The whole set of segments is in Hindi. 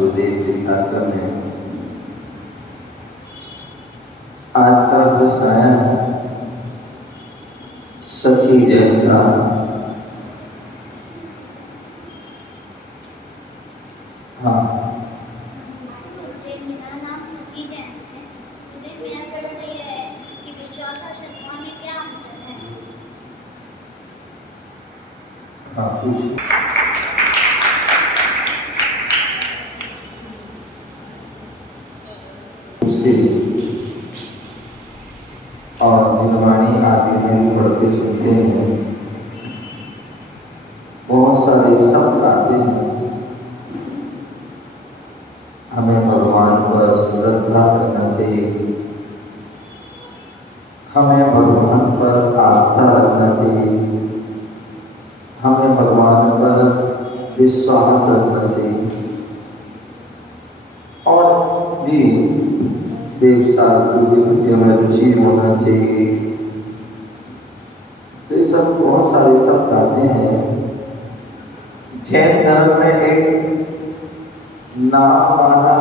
गुरुदेव के कार्यक्रम में आज का प्रश्न आया है सची जैन का। हाँ, मेरा नाम सची जैन है। मुझे मेरा प्रश्न ये है कि विश्वास और श्रद्धा में क्या अंतर है? हाँ पूछिए। उससे और जिनवाणी आदि में भी पढ़ते सुनते हैं, बहुत सारे शब्द आते हैं। हमें भगवान पर श्रद्धा करना चाहिए, हमें भगवान पर आस्था रखना चाहिए, हमें भगवान पर विश्वास रखना चाहिए और भी व्यवसाय में रुचि होना चाहिए। तो ये सब बहुत सारे शब्द आते हैं। जैन धर्म में एक नाम वाला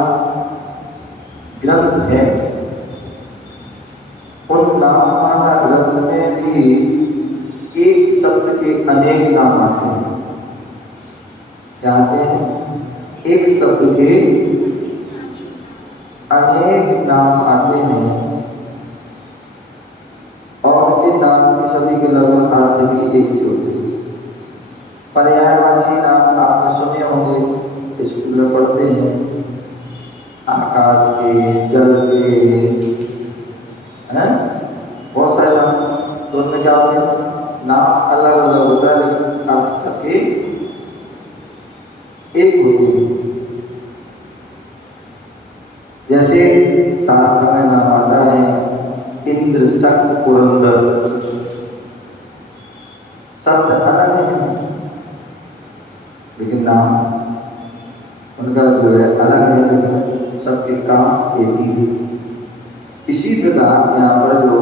ग्रंथ है, उन नाम वाला ग्रंथ में भी एक शब्द के अनेक नाम आते हैं। क्या आते हैं? एक शब्द के अनेक नाम आते हैं और के नाम के सभी के लगभग अर्थ भी एक से होते हैं। पर्यायवाची नाम आपने सुने होंगे, स्कूल में पढ़ते हैं, आकाश के, जल के, है बहुत सारे नाम। तो उनमें क्या होते हैं? नाम अलग अलग होता है लेकिन अर्थ सबके एक होते हैं। जैसे शास्त्र में नाम आता है इंद्र, शक, पुरंदर। शब्द अलग है लेकिन नाम उनका जो है अलग है, लेकिन सबके काम एक ही है। इसी प्रकार यहाँ पर जो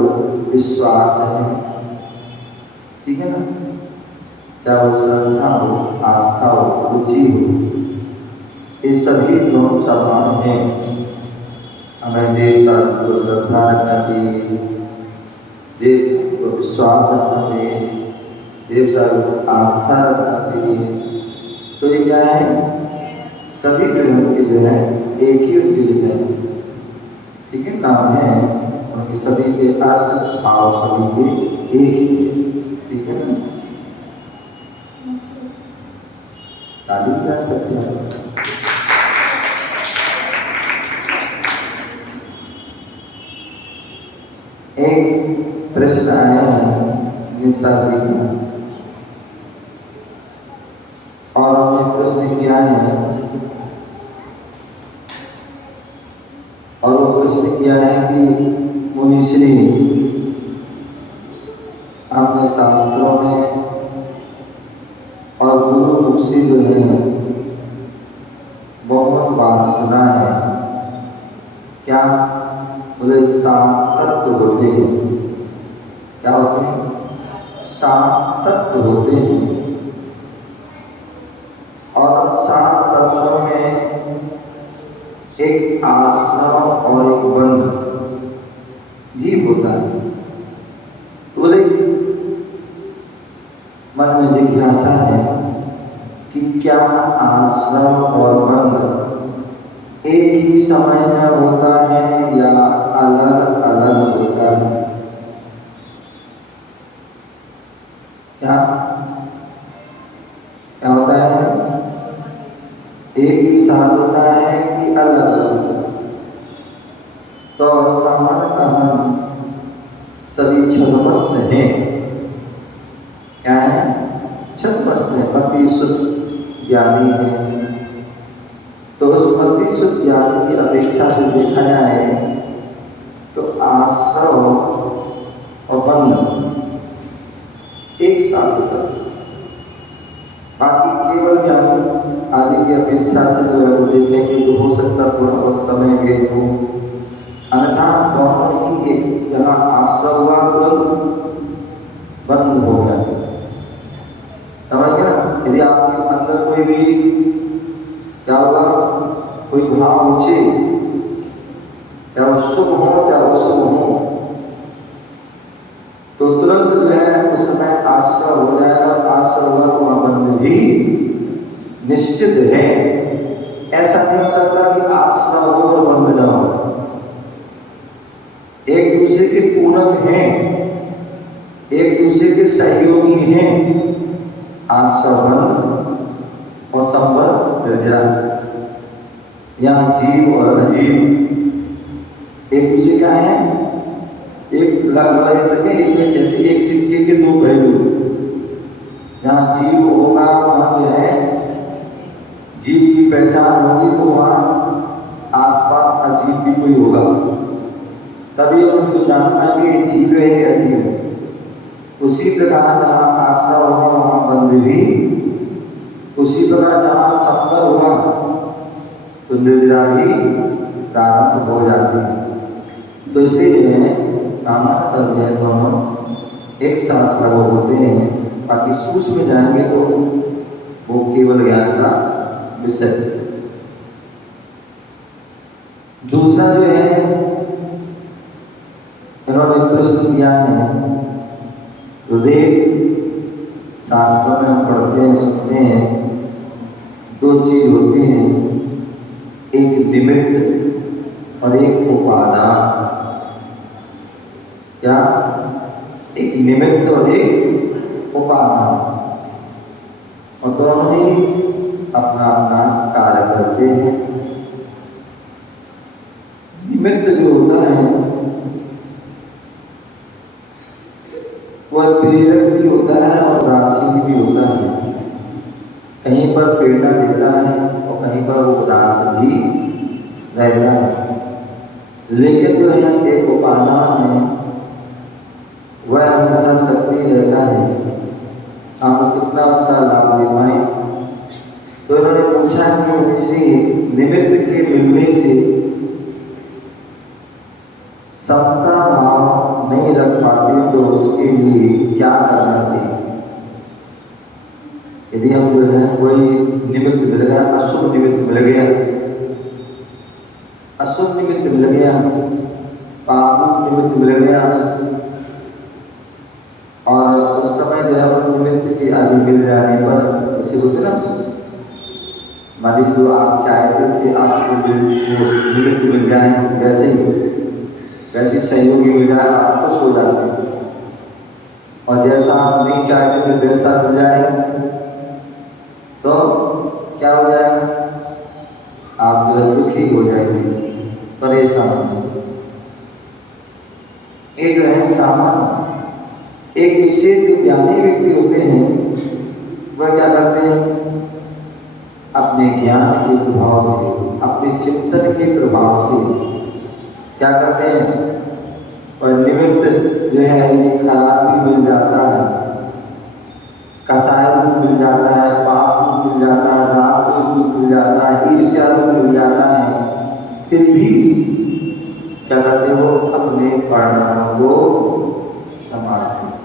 विश्वास है, ठीक है ना, चाहे वो श्रद्धा हो, आस्था हो, रुचि हो, ये सभी लोग समान हैं। हमें देव साधु को श्रद्धा रखना चाहिए, देव साधु को विश्वास रखना चाहिए, देव साधु को आस्था रखना चाहिए। तो ये क्या है? सभी ग्रहों के जो है एक ही उनके लिए है, ठीक है, नाम है उनके सभी के अर्थ भाव सभी के एक ही है, ठीक है ना। ताली बजा सकते हैं। एक प्रश्न आया है निशा जी का और हमने प्रश्न किया है और वो प्रश्न किया है कि मुनिश्री, आपने शास्त्रों में और गुरु मुख से जो है बहुत बार सुना है, क्या बोले 7 तत्व होते हैं। क्या होते हैं? 7 तत्व होते हैं और 7 तत्वों में एक आश्रम और एक बंध भी होता है। बोले मन में जिज्ञासा है कि क्या आश्रम और बंध एक ही समय में होता है या अलग अलग होता है? क्या क्या होता है? एक ही साथ होता है कि अलग अलग होता है? तो सामान्यतः हम सभी छद्मस्त हैं। क्या है? छद्मस्त है, अति शुद्ध ज्ञानी है। तो उस अति शुद्ध ज्ञानी की अपेक्षा से देखा जाए तो आश्रव और बंध एक साथ होता है। बाकी केवल ज्ञानी आदि की अपेक्षा से जो है वो देखेंगे तो हो सकता थोड़ा बहुत समय भेद हो, अन्यथा दोनों ही एक जहाँ आश्रव हुआ तुरंत बंद हो गया। समझ गया? यदि आपके अंदर कोई भी क्या होगा कोई भाव ऊंचे, चाहे वो शुभ हो चाहे वो शुभ हो, तो तुरंत जो है उस समय आश्रय हो जाएगा। आश्रय होगा तो वहां बंध भी निश्चित है। ऐसा नहीं हो सकता कि आश्रय हो और बंध न हो। एक दूसरे के पूरक हैं, एक दूसरे के सहयोगी हैं। आश्रय बंध और संबंध निर्जरा, यहाँ जीव और अजीव एक दूसरे क्या है, एक लगभग जैसे एक सिक्के के दो पहलू। जहाँ जीव होगा वहाँ जो है जीव की पहचान होगी, तो वहाँ आसपास अजीब भी कोई होगा, तभी हम उसको जान पाएंगे ये जीव है या अजीब है। उसी प्रकार जहाँ आश्रय होगा वहाँ बंध भी, उसी प्रकार जहाँ संबंध होगा तो निर्जरा भी प्रारंभ हो जाती है। तो इसलिए जो है कामना तब है दोनों एक साथ लागू होते हैं। बाकी सूक्ष्म में जाएंगे तो वो केवल ज्ञान का विषय। दूसरा जो है इन्होंने प्रश्न किया है, हृदय शास्त्रों में हम पढ़ते हैं सुनते हैं, दो चीज होती हैं, एक निमित्त और एक उपादान। क्या? एक निमित्त और एक उपादान, और दोनों ही अपना अपना कार्य करते हैं। निमित्त जो होता है वह प्रेरक भी होता है और राशि भी होता है। कहीं पर प्रेरणा देता है और कहीं पर वो उदास भी रहता है। लेकिन जो है एक उपादान है वह हमेशा सक्रिय रहता है, हम कितना उसका लाभ ले पाए। तो इन्होंने पूछा कि उनसे निमित्त के मिलने से समता भाव नहीं रख पाते तो उसके लिए क्या करना चाहिए। यदि हम जो है कोई निमित्त मिल गया, अशुभ निमित्त मिल गया, अशुभ निमित्त मिल गया, पाप निमित्त मिल गया, और उस समय जो है निमित्त के आदि मिल जाने पर ऐसे होते ना, मान लीजिए जो आप चाहते थे आपको निमित्त मिल जाए, वैसे सहयोगी मिल जाए, आप खुश हो जाते हैं। और जैसा आप नहीं चाहते थे वैसा मिल जाए तो क्या हो जाएगा, आप जो है दुखी हो जाएंगे, परेशान हो जाएंगे। एक है सामान्य, एक विशेष जो ज्ञानी व्यक्ति होते हैं वह क्या करते हैं, अपने ज्ञान के प्रभाव से, अपने चिंतन के प्रभाव से क्या करते हैं, और निमित्त जो है यदि खराब भी मिल जाता है, कसाय रूप मिल जाता है, पाप रूप मिल जाता है, राग रूप मिल जाता है, ईर्ष्या रूप मिल जाता है, फिर भी क्या करते हैं, वो अपने परिणामों को संभालते हैं।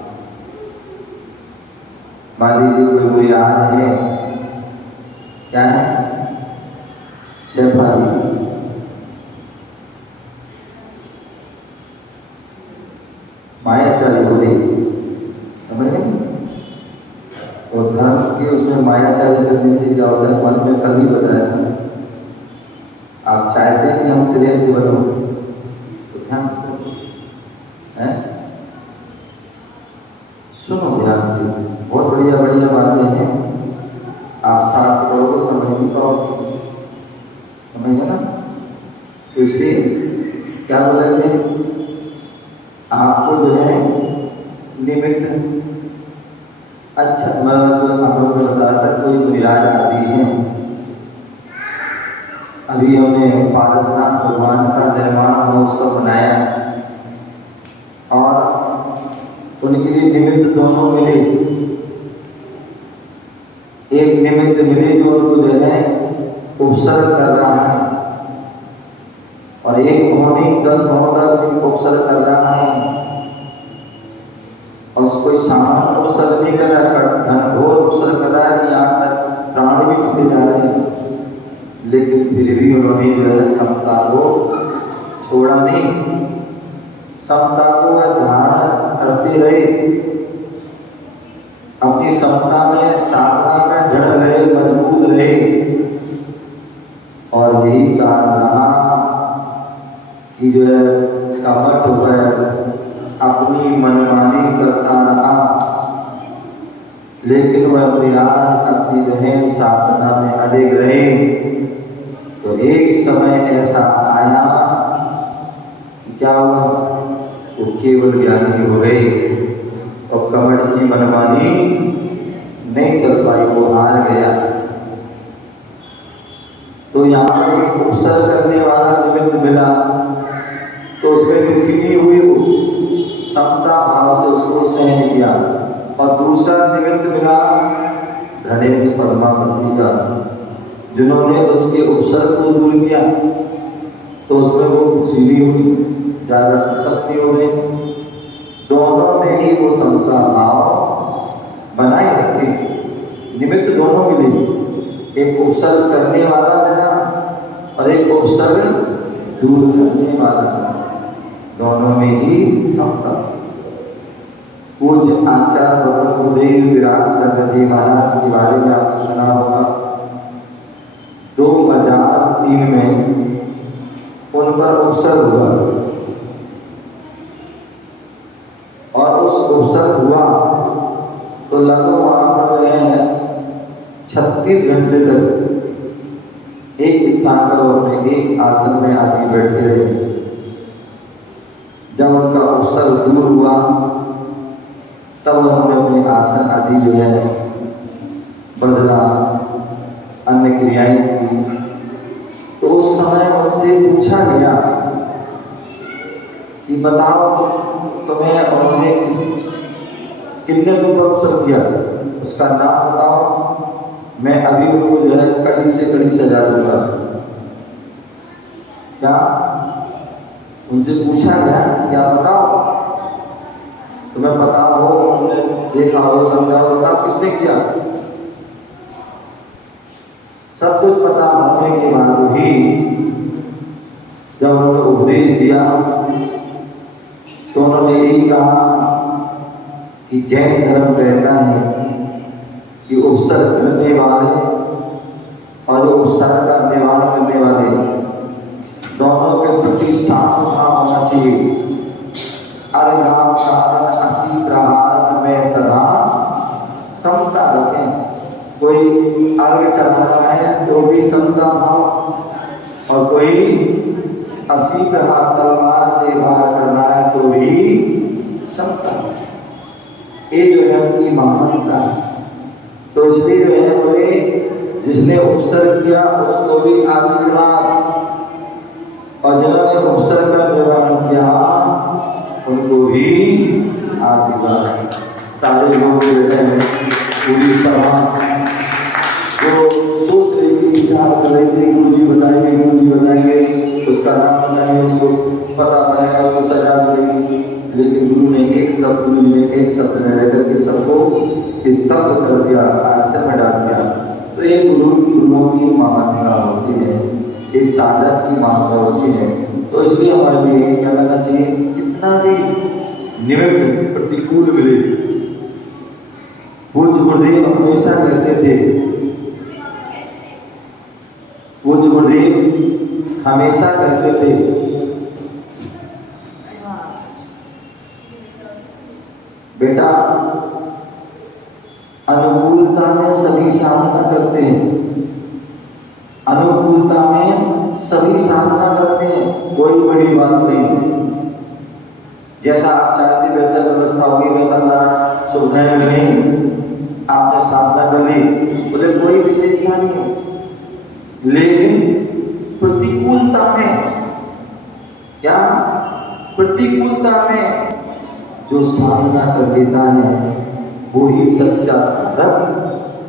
मान लीजिए कोई बुनियाद है, क्या है, शेफाली, मायाचारी हो गई, समझ गए। और धर्म के उसमें मायाचारी करने से क्या होता है, मन में कल ही बताया था, आप चाहते हैं कि हम त्रियंच बनो तो ध्यान है, सुनो ध्यान से, बहुत बढ़िया बढ़िया बातें हैं, आप शास्त्र पढ़ो समझ नहीं पाओगे, समझे ना। तो इसलिए क्या बोले थे, आपको जो है निमित्त, अच्छा मैं आपको बताया था, कोई मुनिराज आदि हैं, अभी हमने पारसनाथ भगवान का निर्माण महोत्सव मनाया और उनके लिए निमित्त दोनों मिले। एक निमित्त मिले जो उनको जो है उपसर्ग कर रहा है, और एक महोनी 10 महोदय उपसर्ग कर रहा है, और कोई सामान्य उपसर्ग नहीं कर रहा है, घनघोर उपसर्ग कर रहा है कि यहाँ तक प्राण भी चले जा रहे हैं। लेकिन फिर भी उन्होंने जो है समता को छोड़ा नहीं, समता को वह धारण करते रहे, अपनी समता में साधना में दृढ़ रहे, मजबूत रहे। और यही कारण रहा कि जो है कपट वह अपनी मनमानी करता रहा, लेकिन वह विराज अपनी रहे साधना में अड़े रहे। तो एक समय ऐसा आया कि क्या हुआ, वो केवल ज्ञानी हो गए और कपट की मनमानी नहीं चल पाई, वो हार गया। तो यहाँ पर एक उपसर करने वाला निमित्त मिला, तो उसमें दुखी नहीं हुई, वो समता भाव से उसको सहन किया। और दूसरा निमित्त मिला धनेन्द्र परमापति का, जिन्होंने उसके उपसर को दूर किया, तो उसमें वो खुशी नहीं हुई, ज़्यादा सख्ती हो गई। दोनों में ही वो समता भाव बनाए रखे, निमित्त दोनों मिले, एक उपसर्ग करने वाला मिला और एक उपसर्ग दूर करने वाला मिला, दोनों में ही समता। पूज्य आचार्य भगवान गुरुदेव विराट शंकर जी महाराज के बारे में आपने सुना होगा। 2003 में उन पर उपसर्ग हुआ और उस उपसर्ग हुआ तो लगभग वहां पर है 36 घंटे तक एक स्थान पर अपने एक आसन में आदि बैठे रहे। जब उनका उपसर्ग दूर हुआ तब उन्होंने अपने आसन आदि जो है बदला, अन्य क्रियाएं की। तो उस समय उनसे पूछा गया कि बताओ तुम्हें उन्होंने कितने दिन का उपसर्ग किया, उसका नाम बताओ, मैं अभी उनको जो है कड़ी से कड़ी सजा दूंगा। क्या उनसे पूछा गया, क्या बताओ तुम्हें पता हो, तुमने देखा हो, समझा हो, बताओ किसने किया। सब कुछ पता होने के बाद भी जब उन्होंने उपदेश दिया तो उन्होंने यही कहा कि जैन धर्म कहता है कि उपसर्ग करने वाले और उपसर्ग का निवारण करने वाले दोनों के प्रति साफ भाव होना चाहिए। अर्घाकार 80 प्रहार में सदा समता रखें। कोई अर्घ चढ़ा रहा है तो भी समता भाव, और कोई 80 प्रहार तलवार से वार कर रहा है तो भी समता। ये जो है उनकी महानता है। तो इसलिए जो है बोले जिसने उपसर्ग किया उसको भी आशीर्वाद, और जिन्होंने उपसर्ग का निवारण किया उनको भी आशीर्वाद। सारे लोग जो है पूरी सभा वो सोच रही थी, विचार कर रहे थे, गुरुजी बताएंगे, उसका नाम बताएंगे, उसको पता पड़ेगा, उसको सजा मिलेगी। लेकिन गुरु ने एक शब्द में रह करके सबको स्तब्ध कर दिया, आश्चर्य में डाल दिया। तो ये गुरुओं की महानता होती है, ये साधक की महानता होती है। तो इसलिए हमारे लिए क्या करना चाहिए, कितना भी निमित्त प्रतिकूल मिले, पूज्य गुरुदेव हमेशा कहते थे, पूज्य गुरुदेव हमेशा कहते थे बेटा अनुकूलता में सभी साधना करते हैं, अनुकूलता में सभी साधना करते हैं, कोई बड़ी बात नहीं। जैसा आप चाहते वैसा व्यवस्था होगी, वैसा सारा सुविधाएं मिलेंगी, आपने साधना कर ली, बोले कोई विशेषता नहीं है। लेकिन प्रतिकूलता में क्या, प्रतिकूलता में जो साधना कर देता है वो ही सच्चा साधक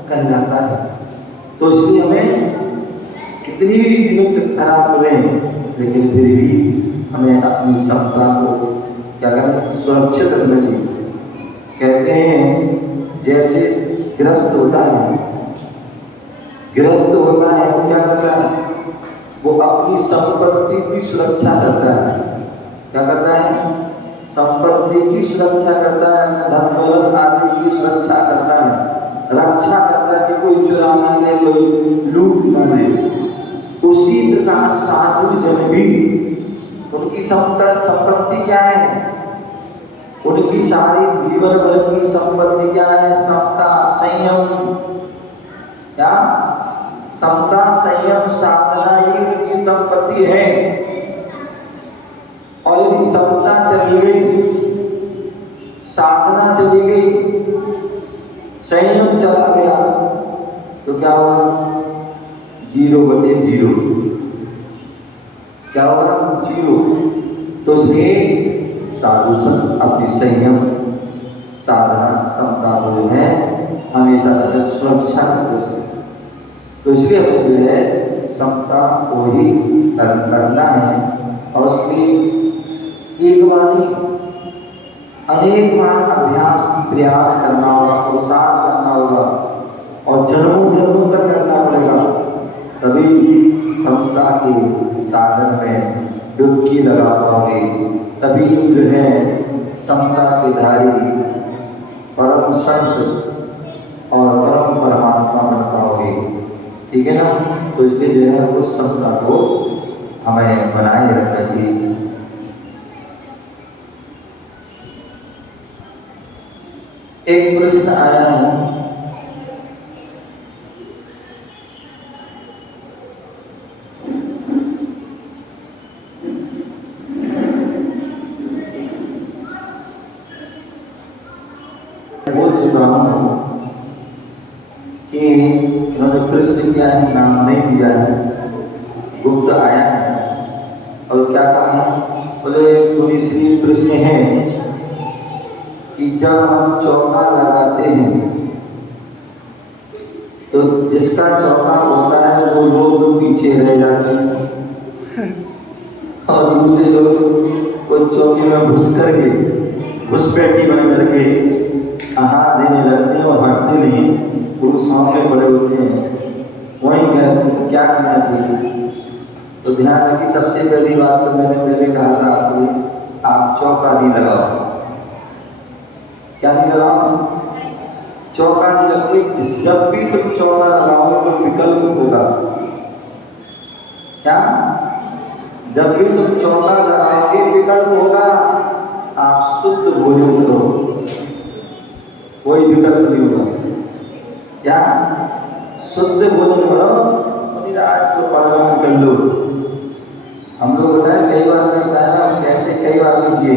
कहलाता है। तो इसलिए हमें कितनी भी निमित्त खराब मिले, लेकिन फिर भी हमें अपनी समता को क्या करना, सुरक्षित रखना चाहिए। कहते हैं जैसे गृहस्थ होता है तो क्या करता है, वो अपनी संपत्ति की सुरक्षा करता है। क्या करता है? संपत्ति की सुरक्षा करता है, अपने धन दौलत आदि की सुरक्षा करता है, रक्षा करता है कि कोई चुरा ना ले, कोई लूट ना ले। उसी प्रकार साधु जन भी, उनकी संपत्ति क्या है? उनकी सारी जीवन भर की संपत्ति क्या है? समता, संयम। क्या? समता, संयम, साधना, ये उनकी संपत्ति है। और यदि समता चली गई, साधना चली गई, संयम चला गया, तो क्या होगा? 0/0। क्या होगा? 0। तो इसलिए साधु संत अपनी संयम, साधना, समता को जो है हमेशा सुरक्षा करते। तो इसलिए हमें जो है समता को ही करना है। और उसकी एक बार नहीं, अनेक बार अभ्यास, प्रयास करना होगा, पुरुषार्थ करना होगा और जन्मों जन्मों तक करना पड़ेगा। तभी समता के साधन में डुबकी लगा पाओगे, तभी तुम जो है समता के धारी परम संत और परम परमात्मा बन पाओगे। ठीक है ना? तो इसलिए जो है उस समता को हमें बनाए रखना चाहिए। एक प्रश्न आया है, बोल चुका हूँ कि इन्होंने प्रश्न किया है, नाम नहीं दिया है, गुप्त आया है। और क्या कहा है? बोले पूरी श्री प्रश्न है कि जब हम चौका लगाते हैं तो जिसका चौका होता है वो लोग तो पीछे रह जाते हैं और दूसरे लोग उस चौके में घुसपैठी बन करके आहार देने लगते हैं और हटते नहीं, वो सामने बड़े होते हैं। वहीं कहते हैं तो क्या करना चाहिए? तो ध्यान रखिए, सबसे पहली बात तो मैंने पहले कहा था कि आप चौका नहीं लगाओ। क्या नहीं लगाओ? चौका नहीं लगाओ। जब भी तुम चौका लगाओगे तो विकल्प होगा। क्या? जब भी तुम चौका लगाओगे विकल्प होगा। आप शुद्ध भोजन करो, कोई विकल्प नहीं होगा। क्या? शुद्ध भोजन करो, आज को पालन कर लो। हम लोग बताए कई बार में बताया ना, कैसे कई बार में किए।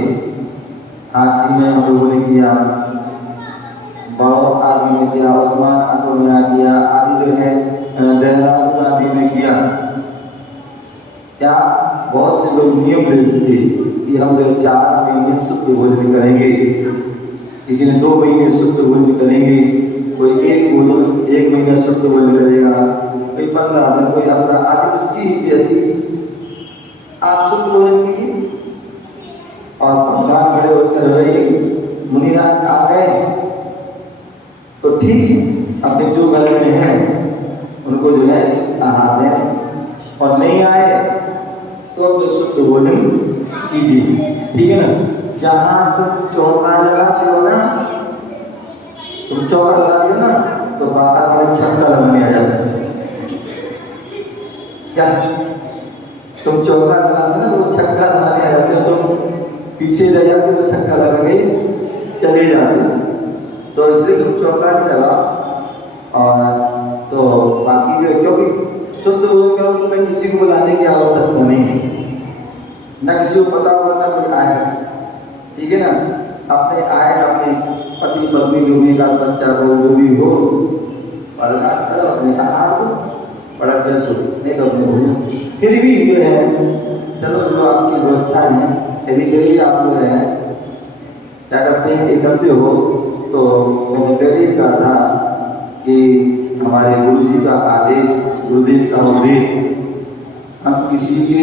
काशी में हम लोगों ने किया, बड़ौद आदि में किया, उस्मानपुर में किया, आदि जो है देहरादून आदि में किया। क्या? बहुत से लोग नियम लेते थे कि हम जो 4 महीने शुद्ध भोजन करेंगे, किसी ने 2 महीने शुद्ध भोजन करेंगे, कोई 1 महीना शुद्ध भोजन करेगा, कोई 15 दिन, कोई हफ्ता आदि, जिसकी जैसी आप शुद्ध भोजन कीजिए। और भगवान खड़े होकर रहिए, मुनिराज आ गए तो ठीक है, अपने जो घर में है उनको जो है आहार दें, और नहीं आए तो अपने शुद्ध भोजन कीजिए। ठीक है ना? जहाँ तुम चौका लगाते हो ना, तुम चौका लगाते हो ना, तो बाहर वाले छक्का लगने आ जाता है। क्या? तुम चौका लगाते ना, वो छक्का लगाने आ जाते हो, तुम पीछे रह जाते हो, छक्का लगा के चले जाते हो। तो इसलिए तुम चौका नहीं लगाओ। और तो बाकी जो है, क्योंकि शुद्ध भोजन में किसी को बुलाने की आवश्यकता नहीं है, न किसी को पता होगा ना कोई आएगा। ठीक है ना? अपने आए, अपने पति पत्नी जो भी का बच्चा हो, जो भी हो, बर्दाश्त करो, अपने आहार को बड़ा कैसे नहीं तो अपने भोजन। फिर भी जो है चलो, जो आपकी व्यवस्था है, यदि फिर भी आप जो है क्या करते हैं, ये करते हो, तो मैंने पहले ही कहा था कि हमारे गुरु जी का आदेश, गुरुदेव का उपदेश, हम किसी के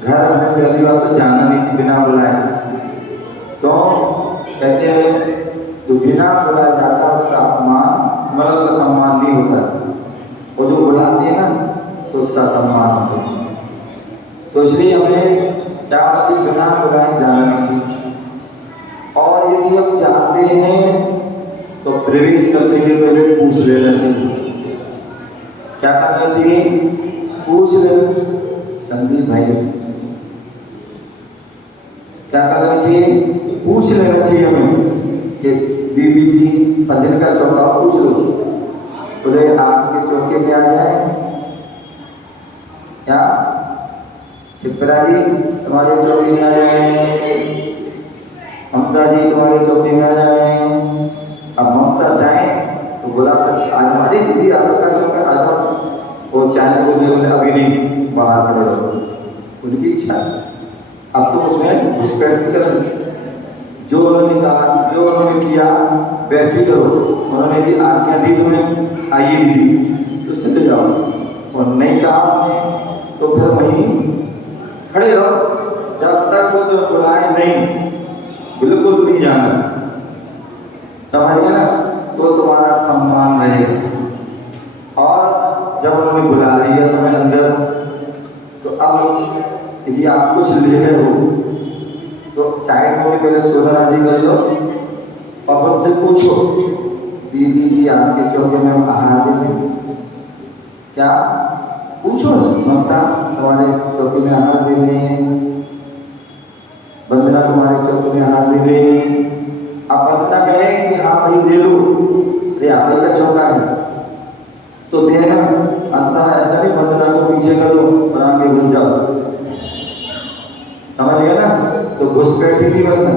घर में पहली बात तो जाना नहीं थी बिना बुलाए। तो कहते हैं जो बिना बुलाया जाता उसका अपमान, मतलब उसका सम्मान नहीं होता। और जो बुलाते हैं ना, तो उसका सम्मान होता है। तो इसलिए हमें क्या होना चाहिए, बिना बुलाए जाना नहीं चाहिए। और यदि हम जाते हैं तो प्रवेश करने के पहले पूछ लेना चाहिए। क्या करना चाहिए, पूछ लेना। संदीप भाई क्या करना चाहिए, पूछ लेना चाहिए हमें कि दीदी जी पंजन का चौका पूछ लो, बोले आपके चौके में आ जाए क्या, चिपरा जी तुम्हारे चौके में आ जाए, ममता जी तुम्हारे चौके में आ जाए। अब ममता चाहे तो बुला सकते, आज हमारी दीदी आपका चौका आ जाओ, वो चाहे बोले अभी नहीं बाहर खड़े रहो, उनकी इच्छा। अब तो उसमें घुसपैठ भी कर, जो उन्होंने कहा, जो उन्होंने किया वैसे करो। उन्होंने यदि आज्ञा दी तुम्हें आइए दीदी तो चले जाओ, और नहीं कहा उन्होंने तो फिर वहीं खड़े रहो जब तक वो तो बुलाए नहीं, बिल्कुल नहीं जाना, समझ गए ना, तो तुम्हारा सम्मान रहेगा। और जब उन्होंने बुला लिया तुम्हें अंदर, तो अब यदि आप कुछ ले गए हो तो साइड में पहले शोधन आदि कर लो और उनसे पूछो, दीदी जी आपके चौके में हम आहार देंगे क्या, पूछो। ममता तुम्हारे चौके में आहार दे दें, वंदना तुम्हारे चौके में आहार दे दें। अब वंदना कहे कि हाँ भाई दे लो, अरे आप ही का चौका है तो देना, अंतः ऐसा नहीं वंदना को पीछे करो और आगे घुस जाओ, समझ गया ना, तो घुसपैठ ही नहीं बनना,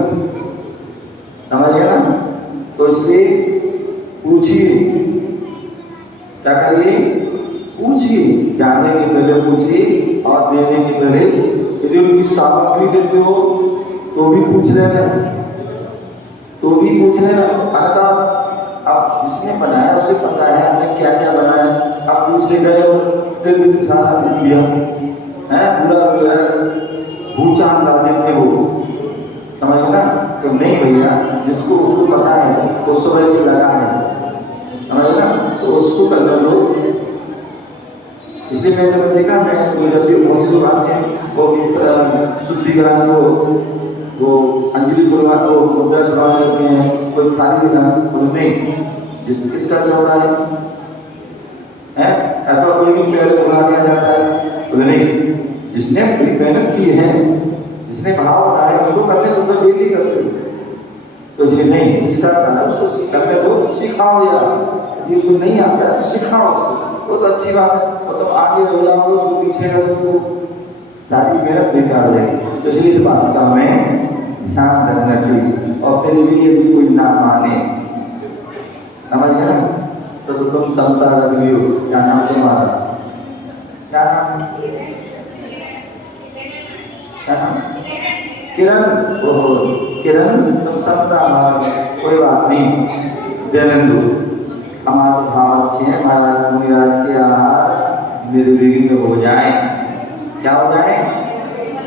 समझ गया ना। तो इसलिए पूछिए, क्या करिए, पूछिए, जाने के पहले पूछिए और देने के पहले, यदि उनकी सामग्री देते हो तो भी पूछ लेना, तो भी पूछ लेना। अन्यथा अब जिसने बनाया उसे पता है हमने क्या क्या बनाया, आप पूछे गए हो दिल में सारा कर दिया है, पूरा जो है भूचान डाल देते वो, समझ ना। तो नहीं भैया, जिसको उसको पता है वो सुबह से लगा है, समझ ना, तो उसको करने दो। इसलिए मैंने देखा, मैं जब भी बहुत से लोग आते हैं वो शुद्धिकरण को, वो अंजलि गुरुवार को मुद्रा चढ़ाने लगते हैं, कोई थाली देना, बोले नहीं, किसका चौका है, ऐसा कोई भी पहले बुला दिया जाता है, बोले नहीं, जिसने अपनी मेहनत की है, जिसने भाव बनाया है उसको करने दो, तो डेली करते हो। तो ये नहीं, जिसका करना है उसको करने दो, सिखाओ यार, यदि उसको नहीं आता है तो सिखाओ उसको, वो तो अच्छी बात है, वो तो आगे हो जाओ, उसको पीछे रखो, सारी मेहनत बेकार रहेगी। तो इसलिए इस बात का हमें ध्यान रखना चाहिए। और फिर भी यदि कोई ना माने, समझ गया ना, तो तुम समता रख लियो, क्या नाम तुम्हारा, क्या नाम, क्या नाम, किरण, ओहो किरण, तुम समता मान, कोई बात नहीं, देनेंदु, हमारे भाव अच्छे हैं, महाराज मुनिराज के आहार निर्विघ्न हो जाए, क्या हो जाए,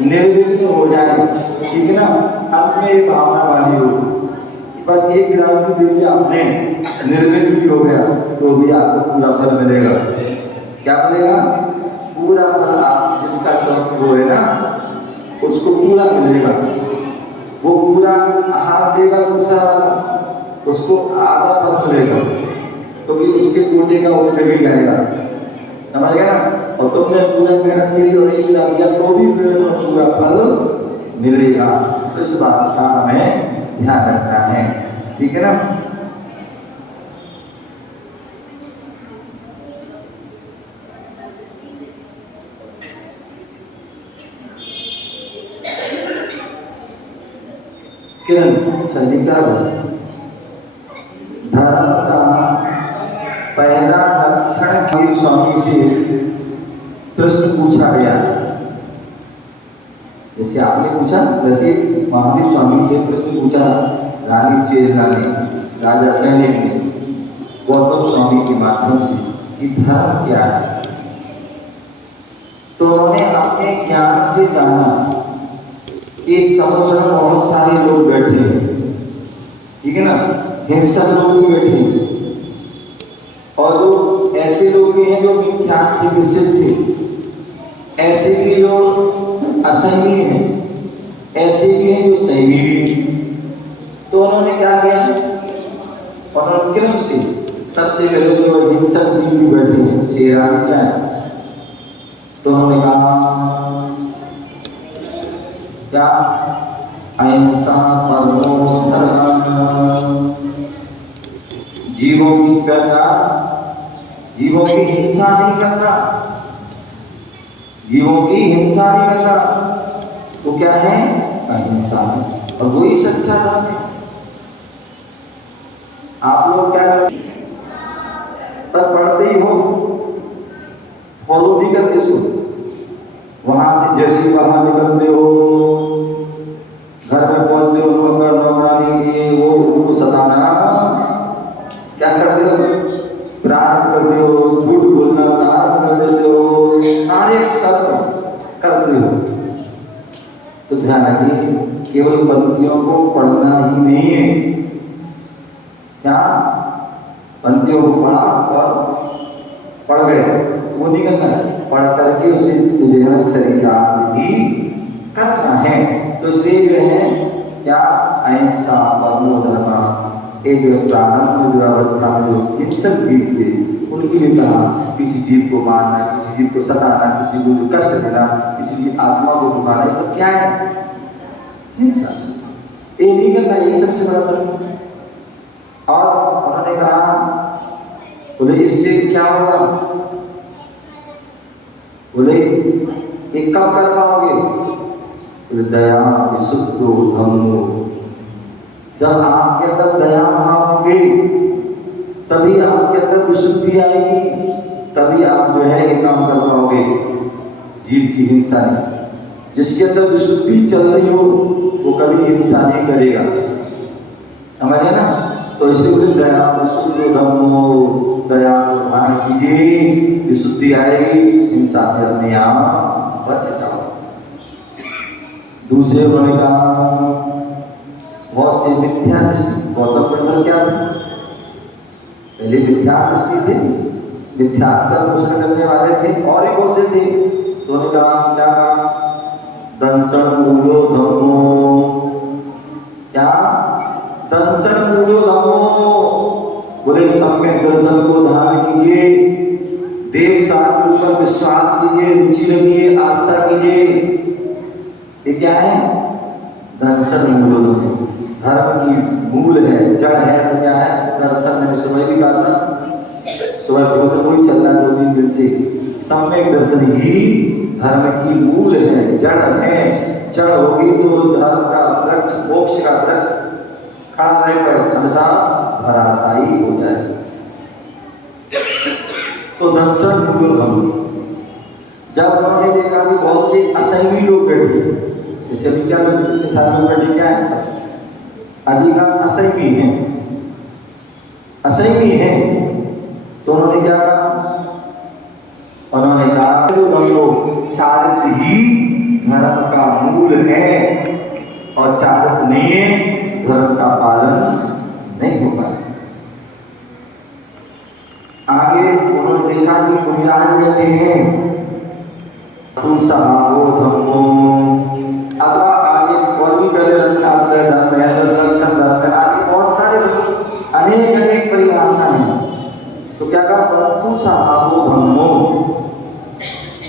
निर्विघ्न हो जाए, ठीक है ना। अंत में ये भावना वाली हो, बस 1 ग्राम भी दे दिया आपने, निर्विघ्न भी हो गया, तो भी आपको पूरा फल मिलेगा। क्या मिलेगा, पूरा फल। आप जिसका चौक वो है ना, उसको पूरा मिलेगा, वो पूरा आहार देगा, दूसरा वाला उसको आधा फल मिलेगा, क्योंकि तो उसके टूटे का उसमें भी जाएगा, समझ गया ना। और तुमने पूरा मेहनत करी और एक ग्राम दिया तो भी पूरा फल मिलेगा। तो इस बात का हमें ध्यान रखना है, ठीक है ना। किरण सलिका धर्म का पहला लक्षण कबीर स्वामी से प्रश्न पूछा गया, जैसे आपने पूछा वैसे महावीर स्वामी से प्रश्न पूछा रानी चेतना ने, राजा सैनिक ने गौतम स्वामी के माध्यम से कि धर्म क्या है। तो उन्होंने अपने ज्ञान से जाना कि समुद्र में बहुत सारे लोग बैठे हैं, ठीक है ना, हिंसक लोग भी बैठे हैं, और वो ऐसे लोग भी हैं जो मिथ्या से ग्रसित थे, ऐसे भी जो असहमी हैं, ऐसे भी हैं जो सहमी भी हैं। तो उन्होंने क्या किया, उन्होंने क्रम से सबसे पहले जो हिंसक जीव भी बैठे हैं, शेर आदि क्या है, तो उन्होंने कहा क्या, अहिंसा परमो धर्म, जीवों की प्यार, जीवों की हिंसा नहीं करना, जीवों की हिंसा नहीं करना, तो क्या है, अहिंसा है, और वही सच्चा धर्म है। आप लोग क्या करते, पर पढ़ते ही हो, फॉलो नहीं करते इसको, वहां से जैसे बाहर निकलते हो, घर में पहुंचते हो, नौकरानी ये वो उनको सताना, क्या करते हो, प्रारंभ करते हो, झूठ बोलना प्रारंभ कर देते हो, सारे कर्म करते हो। तो ध्यान रखिए, केवल पंक्तियों को पढ़ना ही नहीं है, क्या पंक्तियों को पढ़ा और पढ़ गए, वो नहीं करना है, पढ़ करके उसे जो है चरितार्थ ही करना है। तो इसलिए जो है क्या, अहिंसा परमो धर्म, एक प्रारंभ में जो अवस्था में जो हिंसक जीव थे उनके लिए कहा, किसी जीव को मारना, किसी जीव को सताना, किसी को जो कष्ट देना, किसी की आत्मा को दुखाना, ये सब क्या है, हिंसा। ये नहीं करना, यही सबसे बड़ा धर्म है। और उन्होंने कहा, बोले इससे क्या होगा, बोले ये कब कर पाओगे, बोले दया विशुद्धो धम्मो, जब आपके अंदर दया भाव होंगे तभी आपके अंदर विशुद्धि आएगी, तभी आप जो है एक काम कर पाओगे, जीव की हिंसा नहीं। जिसके अंदर विशुद्धि चल रही हो वो कभी हिंसा नहीं करेगा, समझे ना। तो इसलिए बोले दया विशुद्धो धम्मो, दया को धारण कीजिए, विशुद्धि आएगी, हिंसा से अपने आप बच जाओ। दूसरे उन्होंने कहा, बहुत से मिथ्या दृष्टि, गौतम बुद्ध क्या थे, पहले मिथ्या दृष्टि थे, मिथ्या का पोषण करने वाले थे, और भी बहुत से थे। तो उन्होंने कहा, क्या कहा, दंसन मूलो धम्मो, क्या, दंसन मूलो धम्मो, बोले सम्यक दर्शन को धारण कीजिए, देव शास्त्र पर विश्वास कीजिए, रुचि रखिए, आस्था कीजिए। ये क्या है, दर्शन मूल धर्म, धर्म की मूल है, जड़ है। तो क्या है, दर्शन मैंने सुबह भी कहा था, सुबह से कोई चल रहा है 2-3 दिन से, सम्यक दर्शन ही धर्म की मूल है, जड़ है। जड़ होगी तो धर्म का वृक्ष, मोक्ष का वृक्ष खड़ा रहकर अन्यथा धराशायी हो जाए। तो दंसन मूल धर्म, जब उन्होंने देखा कि बहुत से असहमी लोग बैठे, जैसे अभी क्या सारे लोग बैठे, क्या है सब अधिकांश असहमी हैं, असहमी हैं, तो उन्होंने क्या कहा, उन्होंने कहा चारित्र ही धर्म का मूल है, और चारित्र नहीं है धर्म का पालन नहीं हो पाए। आगे उन्होंने देखा कि बुनियाद बैठे हैं, तू सहावो धम्मो, अब आगे और भी पहले रत्नात्र धर्म है, 10 लक्षण धर्म है, आगे बहुत सारे अनेक परिभाषा हैं। तो क्या कहा, वस्तु सहावो धम्मो,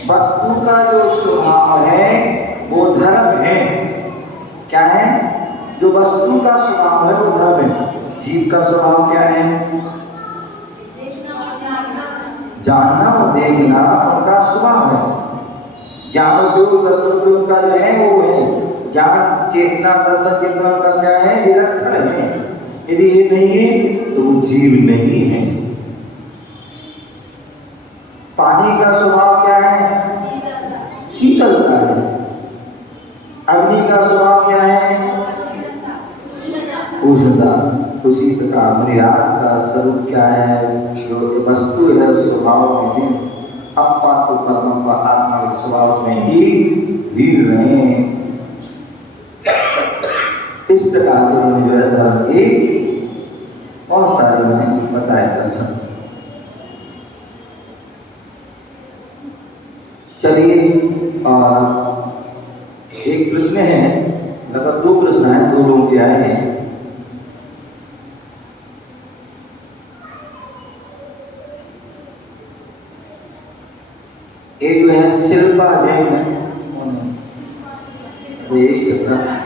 वस्तु का जो स्वभाव है वो धर्म है। क्या है, जो वस्तु का स्वभाव है वो धर्म है। जीव का स्वभाव क्या है, जानना और देखना उनका स्वभाव है। ज्ञान उपयोग दर्शन उपयोग उनका जो है वो है, ज्ञान चेतना दर्शन चेतना का क्या है, विलक्षण है। यदि ये नहीं है तो वो जीव नहीं है। पानी का स्वभाव क्या है, शीतलता है। अग्नि का स्वभाव क्या है, उष्णता। उसी प्रकार मृग का स्वरूप क्या है, जो वस्तु है उस स्वभाव में अपा सुपरम आत्मा के स्वभाव में ही लीन रहे। इस प्रकार से उन्होंने जो है धर्म के बहुत सारे उन्हें बताया दर्शन। चलिए, और एक प्रश्न है, लगभग 2 प्रश्न हैं, 2 लोगों के आए हैं। एक जो है शिल्पा जैन, यही चल रहा है।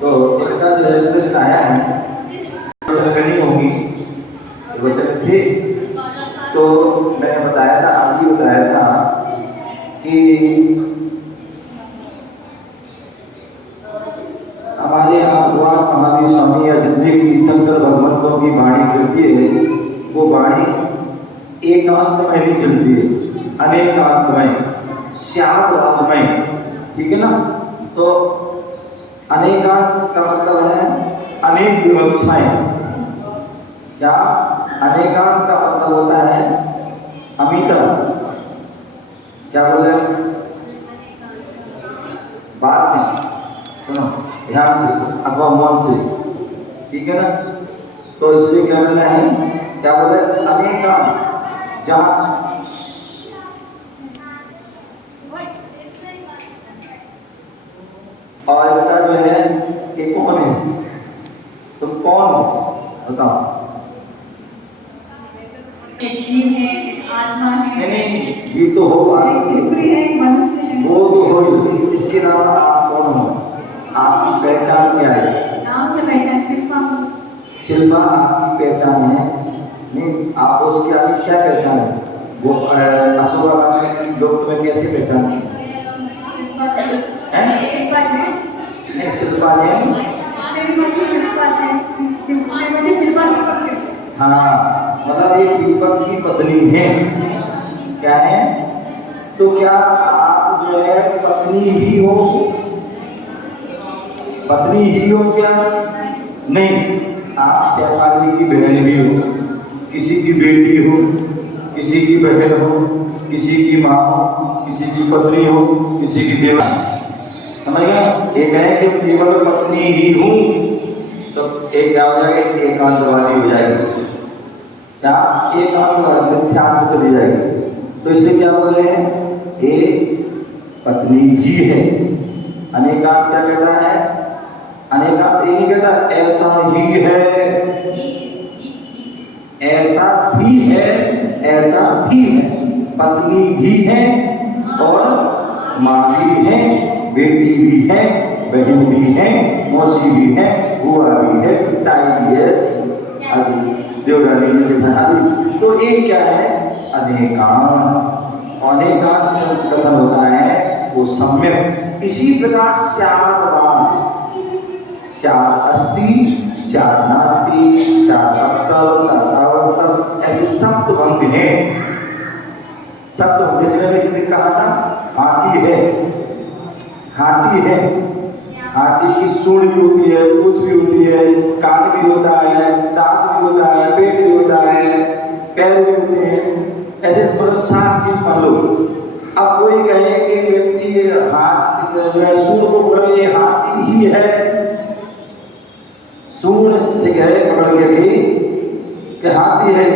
तो इनका जो है प्रश्न आया है, वचन करनी होगी, वचन थे। तो मैंने बताया था, आज ही बताया था कि हमारे यहाँ भगवान महावीर स्वामी या जितने भी तीर्थंकर भगवंतों की वाणी चलती है, वो वाणी एकांत में नहीं चलती है, अनेकांत में, स्याद में, ठीक है ना। तो अनेकांत का मतलब है अनेक विवक्षाएं। क्या अनेकांत का मतलब होता है अमिता, क्या बोले बाद में सुनो ध्यान से अथवा मन से, ठीक है ना। तो इसलिए क्या करना है, क्या बोले अनेकांत, जहाँ और बेटा जो है ये कौन है, तुम कौन हो बताओ। एक जीव है, एक आत्मा है, नहीं ये तो हो, एक स्त्री है, एक मनुष्य है। वो तो हो, इसके अलावा आप कौन हो, आपकी पहचान क्या है। नाम से पहचान शिल्पा। शिल्पा आपकी पहचान है, नहीं आप उसके आगे क्या पहचान है, वो असुर लोग तुम्हें कैसे पहचान है। नहीं शिल्पा ने, हाँ मतलब ये दीपक की पत्नी है, क्या है। तो क्या आप जो है पत्नी ही हो, पत्नी ही हो क्या, नहीं आप शेफाली की बहन भी हो, किसी की बेटी हो, किसी की बहन हो, किसी की माँ हो, किसी की पत्नी हो, किसी की देवा, समझ गए। एक है कि केवल पत्नी ही हूँ, तो एक क्या हो जाएगा, एकांतवादी हो जाएगी, क्या एकांतवादी मिथ्यात्व चली जाएगी। तो इसलिए क्या बोले हैं, एक पत्नी जी है। अनेकांत क्या कहता है, अनेकांत ये नहीं कहता ऐसा ही है, ऐसा भी है, ऐसा भी है, पत्नी भी है और माँ भी है, बेटी भी है, बहन भी है, मौसी भी है, बुआ भी है, ताई भी है, आदि देवरानी जेठानी आदि। तो एक क्या है अनेकांत, अनेकांत से कथन होता है वो सम्यक। इसी प्रकार स्यादवान, स्याद अस्ति, स्याद नास्ति, स्याद अवतव, स्याद अवतव, ऐसे सप्तभंग हैं। सप्तभंग जिसमें मैंने कहा था हाथी है, हाथी है, हाथी की सूंड भी होती है, पूंछ भी होती है, कान भी होता है, दांत भी होता है, पेट भी होता है, पैर भी होते हैं, ऐसे मतलब 7 चीज मान लो। अब कोई कहे कि व्यक्ति हाथ जो है सूंड को पकड़ ये हाथी ही है, सूंड से गए पकड़ के हाथी है,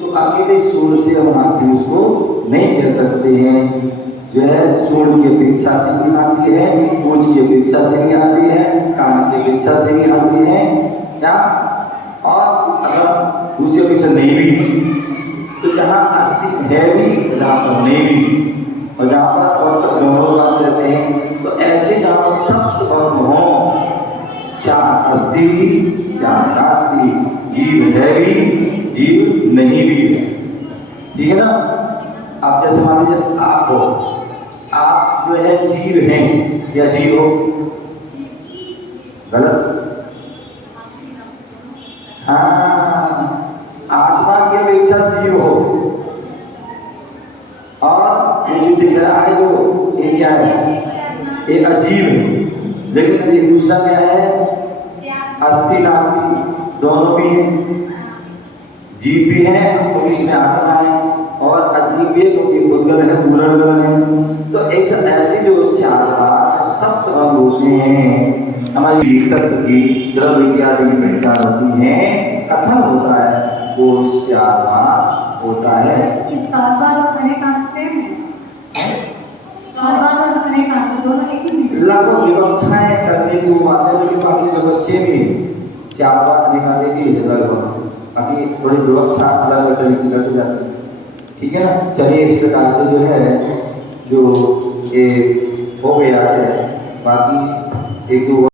तो अकेले सूंड से हम हाथी उसको नहीं कह सकते हैं। जो है सूंड की अपेक्षा से भी आती है, पूंछ की अपेक्षा से भी आती है, कान की अपेक्षा से भी आती है, क्या। और अगर दूसरी अपेक्षा नहीं भी, तो जहाँ अस्थि है भी, जहाँ पर नहीं भी, और जहाँ पर और तक दोनों बात रहते हैं। तो ऐसे जहाँ पर सप्तभंग हो, स्याद अस्ति, स्याद नास्ति, जीव है भी, जीव नहीं भी है, ठीक है ना। आप जैसे मान लीजिए आप हो, आप जो है जीव हैं या जीव हो, गलत। हाँ आत्मा की अपेक्षा जीव हो, और ये जो दिख रहा है जो ये क्या है, एक अजीब है। लेकिन ये दूसरा क्या है, अस्थि नास्ति दोनों भी है, जीव भी है और इसमें आत्मा है, और अजीब भी है क्योंकि उद्गल है, पूर्ण गल है। तो ऐसे जो सप्तभंग होते हैं, हमारी तत्व की द्रव्य इत्यादि की पहचान होती है, कथन होता है वो स्यादभाव होता है। इस तादाद और अनेकांत सेम है। तादाद और अनेकांत दोनों एक ही चीज है। लगभग विवक्षाएं करने की वो बात है, लेकिन बाकी जगह सेम ही चार अनेकांत एक ही है लगभग, बाकी थोड़ी विवक्षा अलग अलग तरीके करते जाते हैं। ठीक है ना। चलिए इस प्रकार से जो है जो ये हो गया है, बाकी एक दो